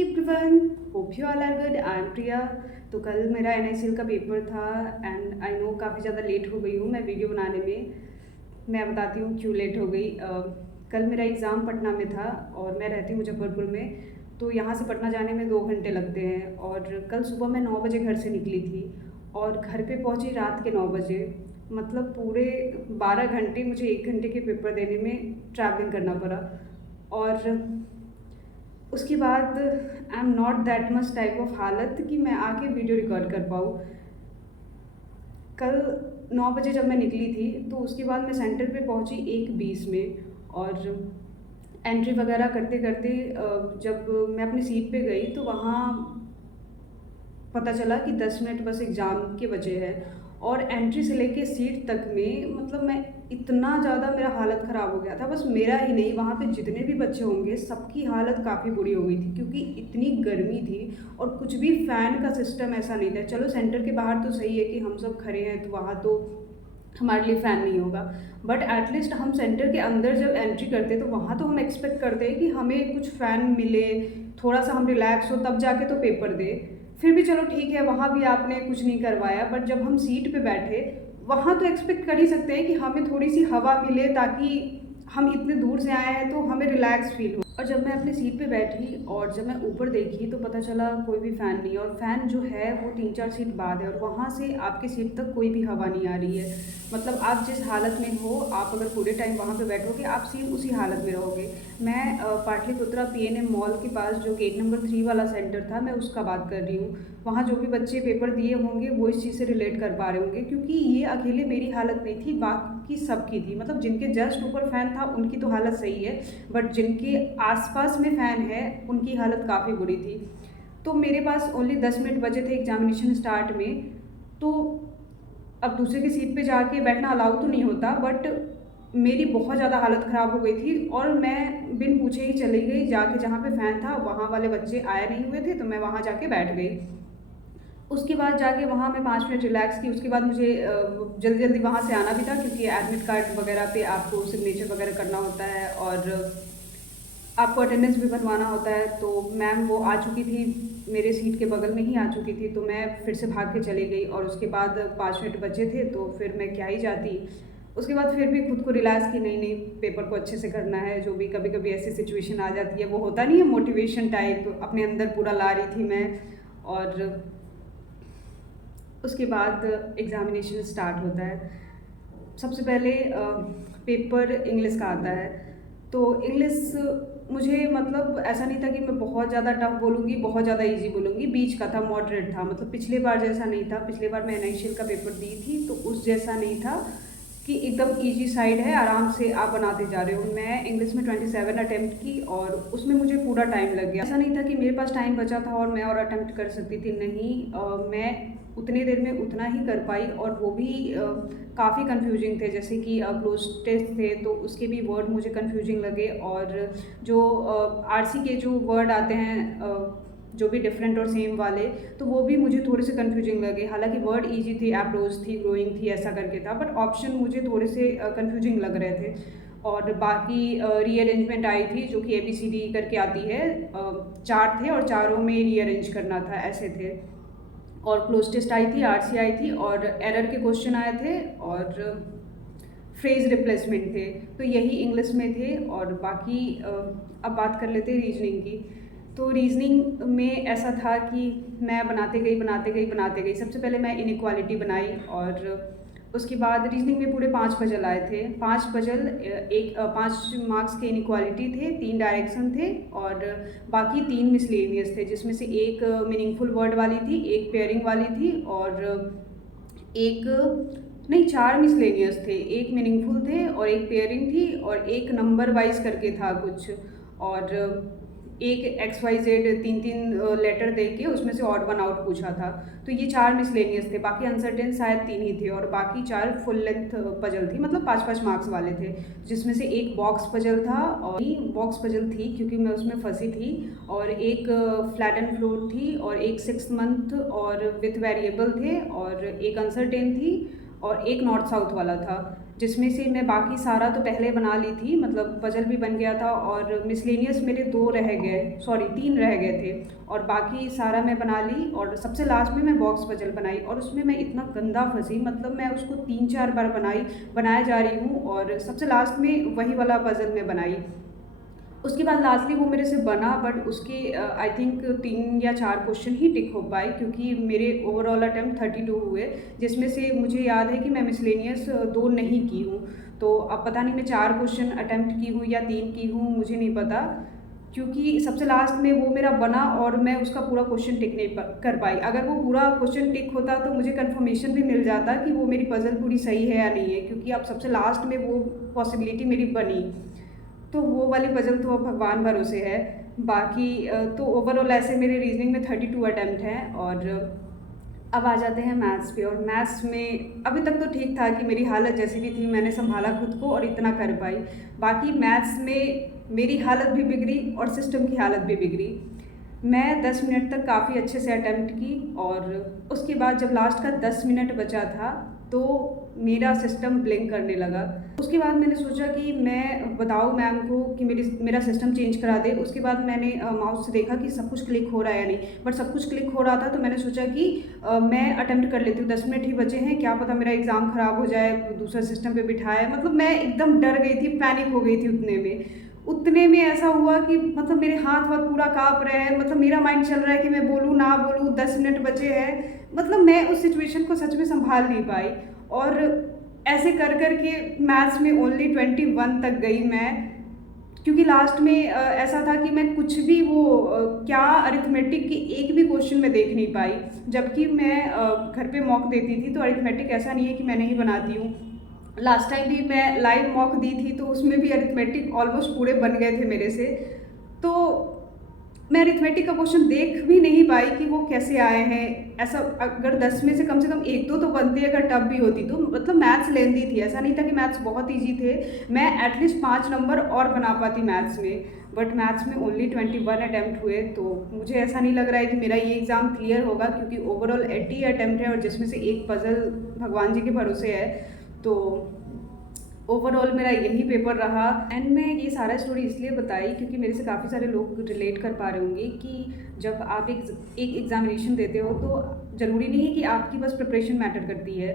Everyone, hope you all are good. I am Priya. तो कल मेरा NICL का पेपर था एंड आई नो काफ़ी ज़्यादा लेट हो गई हूँ मैं वीडियो बनाने में। मैं बताती हूँ क्यों लेट हो गई। कल मेरा एग्ज़ाम पटना में था और मैं रहती हूँ मुजफ्फरपुर में। तो यहाँ से पटना जाने में 2 घंटे लगते हैं और कल सुबह मैं 9 बजे घर से निकली थी और घर पे पहुँची रात के 9 बजे। मतलब पूरे 12 घंटे मुझे 1 घंटे के पेपर देने में ट्रैवलिंग करना पड़ा। और उसके बाद I am not that much type of हालत कि मैं आके वीडियो रिकॉर्ड कर पाऊँ। कल 9 बजे जब मैं निकली थी तो उसके बाद मैं सेंटर पे पहुंची 1:20 में। और एंट्री वगैरह करते करते जब मैं अपनी सीट पे गई तो वहाँ पता चला कि 10 मिनट बस एग्ज़ाम के बचे हैं। और एंट्री से लेके सीट तक में मतलब मैं इतना ज़्यादा मेरा हालत ख़राब हो गया था। बस मेरा ही नहीं, वहाँ पे जितने भी बच्चे होंगे सबकी हालत काफ़ी बुरी हो गई थी क्योंकि इतनी गर्मी थी और कुछ भी फ़ैन का सिस्टम ऐसा नहीं था। चलो सेंटर के बाहर तो सही है कि हम सब खड़े हैं तो वहाँ तो हमारे लिए फ़ैन नहीं होगा, बट एटलीस्ट हम सेंटर के अंदर जब एंट्री करते तो वहाँ तो हम एक्सपेक्ट करते हैं कि हमें कुछ फ़ैन मिले, थोड़ा सा हम रिलैक्स हो तब जाके तो पेपर दे। फिर भी चलो ठीक है, वहाँ भी आपने कुछ नहीं करवाया, बट जब हम सीट पे बैठे वहाँ तो एक्सपेक्ट कर ही सकते हैं कि हमें थोड़ी सी हवा मिले ताकि हम इतने दूर से आए हैं तो हमें रिलैक्स फील हो। और जब मैं अपनी सीट पे बैठी और जब मैं ऊपर देखी तो पता चला कोई भी फ़ैन नहीं है और फ़ैन जो है वो 3-4 सीट बाद है और वहाँ से आपकी सीट तक कोई भी हवा नहीं आ रही है। मतलब आप जिस हालत में हो, आप अगर पूरे टाइम वहाँ पे बैठोगे आप सेम उसी हालत में रहोगे। मैं पाटलिपुत्रा PNM मॉल के पास जो गेट नंबर 3 वाला सेंटर था मैं उसका बात कर रही हूँ। वहाँ जो भी बच्चे पेपर दिए होंगे वो इस चीज़ से रिलेट कर पा रहे होंगे क्योंकि ये अकेले मेरी हालत नहीं थी, बाकी सबकी थी। मतलब जिनके जस्ट ऊपर फ़ैन था उनकी तो हालत सही है, बट जिनके आसपास में फ़ैन है उनकी हालत काफ़ी बुरी थी। तो मेरे पास ओनली 10 मिनट बचे थे एग्जामिनेशन स्टार्ट में। तो अब दूसरे की सीट पे जाके बैठना अलाउ तो नहीं होता, बट मेरी बहुत ज़्यादा हालत ख़राब हो गई थी और मैं बिन पूछे ही चली गई जाके जहाँ पे फ़ैन था। वहाँ वाले बच्चे आए नहीं हुए थे तो मैं वहाँ जाके बैठ गई। उसके बाद जाके वहाँ मैं 5 मिनट रिलैक्स की। उसके बाद मुझे जल्दी जल्दी वहाँ से आना भी था क्योंकि एडमिट कार्ड वगैरह पे आपको सिग्नेचर वगैरह करना होता है और आपको अटेंडेंस भी बनवाना होता है। तो मैम वो आ चुकी थी, मेरे सीट के बगल में ही आ चुकी थी, तो मैं फिर से भाग के चली गई और उसके बाद 5 मिनट बचे थे तो फिर मैं क्या ही जाती। उसके बाद फिर भी खुद को रिलैक्स की, नहीं नहीं पेपर को अच्छे से करना है। जो भी कभी कभी ऐसी सिचुएशन आ जाती है, वो होता नहीं है मोटिवेशन टाइप, अपने अंदर पूरा ला रही थी मैं। और उसके बाद एग्ज़ामिनेशन स्टार्ट होता है। सबसे पहले पेपर इंग्लिश का आता है। तो इंग्लिश मुझे मतलब ऐसा नहीं था कि मैं बहुत ज़्यादा टफ बोलूँगी, बहुत ज़्यादा इजी बोलूँगी, बीच का था, मॉडरेट था। मतलब पिछले बार जैसा नहीं था। पिछले बार मैं NICL का पेपर दी थी तो उस जैसा नहीं था कि एकदम इजी साइड है, आराम से आप बनाते जा रहे हो। मैं इंग्लिश में 27 अटेम्प्ट की और उसमें मुझे पूरा टाइम लग गया। ऐसा नहीं था कि मेरे पास टाइम बचा था और मैं और अटेम्प्ट कर सकती थी, नहीं। मैं उतनी देर में उतना ही कर पाई और वो भी काफ़ी कन्फ्यूजिंग थे। जैसे कि क्लोज टेस्ट थे तो उसके भी वर्ड मुझे कन्फ्यूजिंग लगे और जो RC के जो वर्ड आते हैं जो भी डिफरेंट और सेम वाले, तो वो भी मुझे थोड़े से कन्फ्यूजिंग लगे। हालांकि वर्ड इजी थे, अप्रोच थी, ग्रोइंग थी, ऐसा करके था, बट ऑप्शन मुझे थोड़े से कन्फ्यूजिंग लग रहे थे। और बाकी रीअरेंजमेंट आई थी जो कि ABCD करके आती है। 4 थे और चारों में रीअरेंज करना था, ऐसे थे। और क्लोज टेस्ट आई थी, RC आई थी और एरर के क्वेश्चन आए थे और फ्रेज रिप्लेसमेंट थे। तो यही इंग्लिश में थे। और बाकी अब बात कर लेते हैं रीजनिंग की। तो रीजनिंग में ऐसा था कि मैं बनाते गई बनाते गई बनाते गई। सबसे पहले मैं इनइक्वालिटी बनाई और उसके बाद रीजनिंग में पूरे 5 पजल आए थे। 5 पजल, एक 5 मार्क्स के इनइक्वालिटी थे, 3 डायरेक्शन थे और बाकी 3 मिसलेनियस थे, जिसमें से एक मीनिंगफुल वर्ड वाली थी, एक पेयरिंग वाली थी और एक नहीं, 4 मिसलेनियस थे। एक मीनिंगफुल थे और एक पेयरिंग थी और एक नंबर वाइज करके था कुछ, और एक XYZ 3-3 लेटर दे के उसमें से ऑड वन आउट पूछा था। तो ये 4 मिसलेनियस थे, बाकी अनसर्टेन शायद 3 ही थे और बाकी 4 फुल लेंथ पजल थी, मतलब 5-5 मार्क्स वाले थे। जिसमें से एक बॉक्स पजल था और बॉक्स पजल थी क्योंकि मैं उसमें फंसी थी, और एक फ्लैट एंड फ्लोर थी और एक 6th मंथ और विथ वेरिएबल थे और एक अनसर्टेन थी और एक नॉर्थ साउथ वाला था। जिसमें से मैं बाकी सारा तो पहले बना ली थी, मतलब पजल भी बन गया था और मिसलेनियस मेरे 2 रह गए, सॉरी 3 रह गए थे और बाकी सारा मैं बना ली। और सबसे लास्ट में मैं बॉक्स पजल बनाई और उसमें मैं इतना गंदा फंसी, मतलब मैं उसको 3-4 बार बनाए जा रही हूँ और सबसे लास्ट में वही वाला पजल मैं बनाई। उसके बाद लास्टली वो मेरे से बना, बट उसके आई थिंक 3 या 4 क्वेश्चन ही टिक हो पाए, क्योंकि मेरे ओवरऑल अटेम्प्ट 32 हुए, जिसमें से मुझे याद है कि मैं मिसलेनियस 2 नहीं की हूँ। तो अब पता नहीं मैं 4 क्वेश्चन अटेम्प्ट की हूँ या 3 की हूँ, मुझे नहीं पता, क्योंकि सबसे लास्ट में वो मेरा बना और मैं उसका पूरा क्वेश्चन टिक नहीं कर पाई। अगर वो पूरा क्वेश्चन टिक होता तो मुझे कंफर्मेशन भी मिल जाता कि वो मेरी पजल पूरी सही है या नहीं है, क्योंकि अब सबसे लास्ट में वो पॉसिबिलिटी मेरी बनी। तो वो वाली पजल तो अब भगवान भरोसे है। बाकी तो ओवरऑल ऐसे मेरे रीजनिंग में 32 अटैम्प्ट हैं। और अब आ जाते हैं मैथ्स पे। और मैथ्स में अभी तक तो ठीक था कि मेरी हालत जैसी भी थी मैंने संभाला खुद को और इतना कर पाई। बाकी मैथ्स में मेरी हालत भी बिगड़ी और सिस्टम की हालत भी बिगड़ी। मैं 10 मिनट तक काफ़ी अच्छे से अटेम्प्ट की और उसके बाद जब लास्ट का 10 मिनट बचा था तो मेरा सिस्टम ब्लिंक करने लगा। उसके बाद मैंने सोचा कि मैं बताऊँ मैम को कि मेरा सिस्टम चेंज करा दे। उसके बाद मैंने माउस से देखा कि सब कुछ क्लिक हो रहा है या नहीं, बट सब कुछ क्लिक हो रहा था। तो मैंने सोचा कि मैं अटेम्प्ट कर लेती हूँ, 10 मिनट ही बचे हैं, क्या पता मेरा एग्ज़ाम ख़राब हो जाए, दूसरा सिस्टम पे बिठाए। मतलब मैं एकदम डर गई थी, पैनिक हो गई थी उतने में ऐसा हुआ कि मतलब मेरे हाथ वाथ पूरा काँप रहे हैं, मतलब मेरा माइंड चल रहा है कि मैं बोलूँ ना बोलूँ, 10 मिनट बचे हैं। मतलब मैं उस सिचुएशन को सच में सँभाल नहीं पाई और ऐसे कर के मैथ्स में ओनली 21 तक गई मैं। क्योंकि लास्ट में ऐसा था कि मैं कुछ भी वो क्या अरिथमेटिक की एक भी क्वेश्चन में देख नहीं पाई, जबकि मैं घर पे मॉक देती थी तो अरिथमेटिक ऐसा नहीं है कि मैं नहीं बनाती हूँ। लास्ट टाइम भी मैं लाइव मॉक दी थी तो उसमें भी अरिथमेटिक ऑलमोस्ट पूरे बन गए थे मेरे से। तो मैं अरिथमेटिक का क्वेश्चन देख भी नहीं पाई कि वो कैसे आए हैं। ऐसा अगर 10 में से कम 1-2 तो बनती, अगर टफ भी होती तो। मतलब मैथ्स लेंदी थी, ऐसा नहीं था कि मैथ्स बहुत ईजी थे। मैं एटलीस्ट 5 नंबर और बना पाती मैथ्स में, बट मैथ्स में ओनली 21 अटैम्प्ट हुए। तो मुझे ऐसा नहीं लग रहा है कि मेरा ये एग्ज़ाम क्लियर होगा, क्योंकि ओवरऑल 80 अटैम्प्ट है और जिसमें से एक पज़ल भगवान जी के भरोसे है। तो ओवरऑल मेरा यही पेपर रहा। एंड मैं ये सारा स्टोरी इसलिए बताई क्योंकि मेरे से काफ़ी सारे लोग रिलेट कर पा रहे होंगे कि जब आप एक एग्ज़ामिनेशन देते हो तो ज़रूरी नहीं है कि आपकी बस प्रिपरेशन मैटर करती है,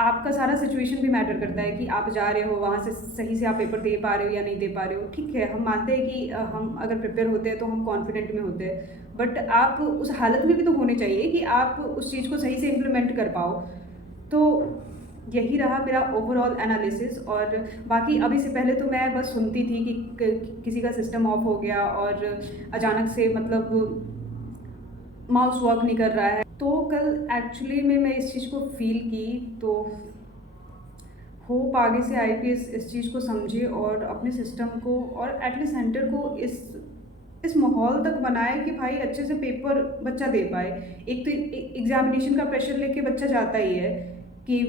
आपका सारा सिचुएशन भी मैटर करता है कि आप जा रहे हो वहाँ से सही से आप पेपर दे पा रहे हो या नहीं दे पा रहे हो। ठीक है, हम मानते हैं कि हम अगर प्रिपेयर होते हैं तो हम कॉन्फिडेंट में होते हैं, बट आप उस हालत में भी तो होने चाहिए कि आप उस चीज़ को सही से इम्प्लीमेंट कर पाओ। तो यही रहा मेरा ओवरऑल एनालिसिस। और बाकी अभी से पहले तो मैं बस सुनती थी कि किसी का सिस्टम ऑफ हो गया और अचानक से मतलब माउस वर्क नहीं कर रहा है। तो कल एक्चुअली में मैं इस चीज़ को फ़ील की। तो होप आगे से आईपीएस इस चीज़ को समझे और अपने सिस्टम को और एटलीस्ट सेंटर को इस माहौल तक बनाए कि भाई अच्छे से पेपर बच्चा दे पाए। एक तो एग्जामिनेशन का प्रेशर लेके बच्चा जाता ही है कि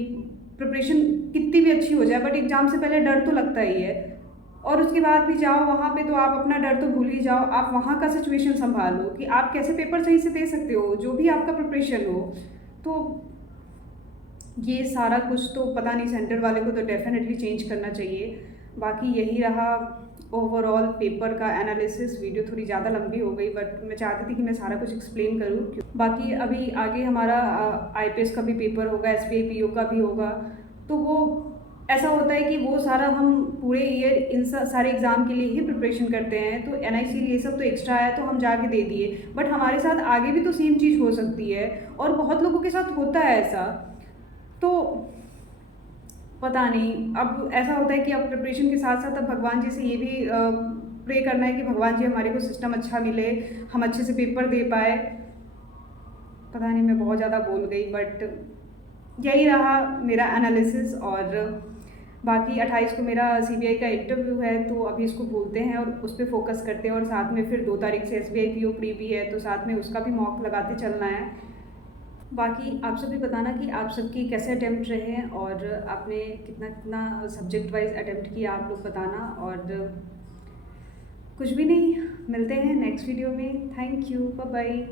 प्रिपरेशन कितनी भी अच्छी हो जाए, बट एग्ज़ाम से पहले डर तो लगता ही है। और उसके बाद भी जाओ वहाँ पे तो आप अपना डर तो भूल ही जाओ, आप वहाँ का सिचुएशन संभालो कि आप कैसे पेपर सही से दे सकते हो, जो भी आपका प्रिपरेशन हो। तो ये सारा कुछ तो पता नहीं, सेंटर वाले को तो डेफिनेटली चेंज करना चाहिए। बाकी यही रहा ओवरऑल पेपर का एनालिसिस। वीडियो थोड़ी ज़्यादा लंबी हो गई, बट मैं चाहती थी कि मैं सारा कुछ एक्सप्लेन करूँ। बाकी अभी आगे हमारा आईपीएस का भी पेपर होगा, एसबीआई पीओ का भी होगा। तो वो ऐसा होता है कि वो सारा हम पूरे ईयर इन सारे एग्ज़ाम के लिए ही प्रिपरेशन करते हैं। तो एनआईसी ये सब तो एक्स्ट्रा है तो हम जाके दे दिए, बट हमारे साथ आगे भी तो सेम चीज़ हो सकती है और बहुत लोगों के साथ होता है ऐसा। तो पता नहीं, अब ऐसा होता है कि अब प्रिपरेशन के साथ साथ अब भगवान जी से ये भी प्रे करना है कि भगवान जी हमारे को सिस्टम अच्छा मिले, हम अच्छे से पेपर दे पाए। पता नहीं, मैं बहुत ज़्यादा बोल गई, बट यही रहा मेरा एनालिसिस। और बाकी 28 को मेरा सीबीआई का इंटरव्यू है, तो अभी इसको भूलते हैं और उस पर फोकस करते हैं। और साथ में फिर 2 तारीख से एसबीआई पीओ प्री भी है, तो साथ में उसका भी मॉक लगाते चलना है। बाकी आप सब भी बताना कि आप सबकी कैसे अटेम्प्ट रहे हैं और आपने कितना कितना सब्जेक्ट वाइज अटेम्प्ट किया, आप लोग बताना। और कुछ भी नहीं, मिलते हैं नेक्स्ट वीडियो में। Thank you, bye bye.